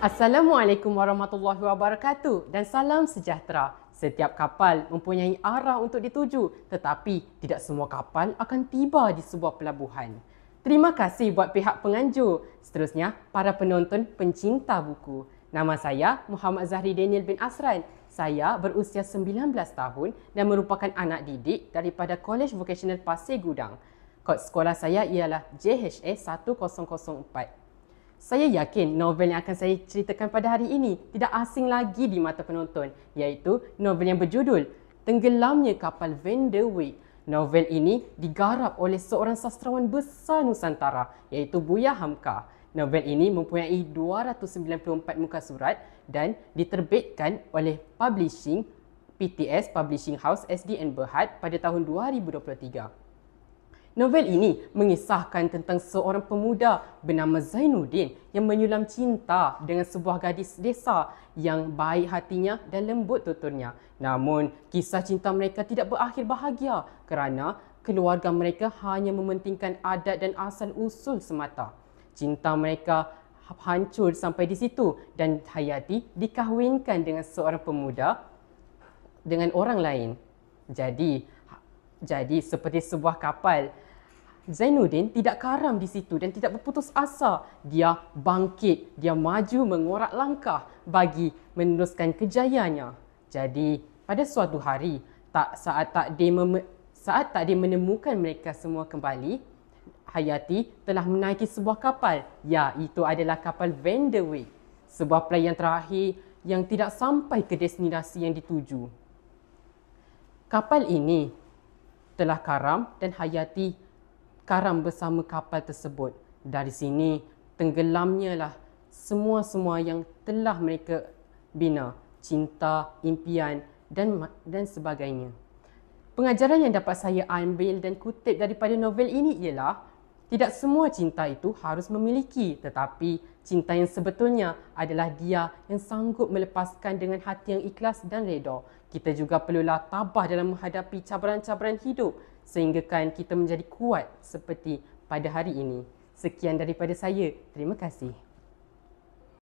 Assalamualaikum warahmatullahi wabarakatuh dan salam sejahtera. Setiap kapal mempunyai arah untuk dituju, tetapi tidak semua kapal akan tiba di sebuah pelabuhan. Terima kasih buat pihak penganjur. Seterusnya, para penonton pencinta buku. Nama saya Muhammad Zahri Daniel bin Asran. Saya berusia 19 tahun dan merupakan anak didik daripada Kolej Vocational Pasir Gudang. Kod sekolah saya ialah JHA 1004. Saya yakin novel yang akan saya ceritakan pada hari ini tidak asing lagi di mata penonton, iaitu novel yang berjudul Tenggelamnya Kapal Van der Weyck. Novel ini digarap oleh seorang sastrawan besar Nusantara, iaitu Buya Hamka. Novel ini mempunyai 294 muka surat dan diterbitkan oleh Publishing PTS Publishing House SDN Berhad pada tahun 2023. Novel ini mengisahkan tentang seorang pemuda bernama Zainuddin yang menyulam cinta dengan sebuah gadis desa yang baik hatinya dan lembut tuturnya. Namun, kisah cinta mereka tidak berakhir bahagia kerana keluarga mereka hanya mementingkan adat dan asal-usul semata. Cinta mereka hancur sampai di situ dan Hayati dikahwinkan dengan seorang pemuda dengan orang lain. Jadi seperti sebuah kapal, Zainuddin tidak karam di situ dan tidak berputus asa. Dia bangkit, dia maju mengorak langkah bagi meneruskan kejayaannya. Jadi, pada suatu hari, saat takdir menemukan mereka semua kembali, Hayati telah menaiki sebuah kapal. Ya, itu adalah kapal Van der Weyck, sebuah pelayan terakhir yang tidak sampai ke destinasi yang dituju. Kapal ini telah karam dan Hayati karam bersama kapal tersebut. Dari sini tenggelamnya lah semua yang telah mereka bina, cinta, impian dan sebagainya. Pengajaran yang dapat saya ambil dan kutip daripada novel ini ialah tidak semua cinta itu harus memiliki, tetapi cinta yang sebetulnya adalah dia yang sanggup melepaskan dengan hati yang ikhlas dan reda. Kita juga perlulah tabah dalam menghadapi cabaran-cabaran hidup sehinggakan kita menjadi kuat seperti pada hari ini. Sekian daripada saya. Terima kasih.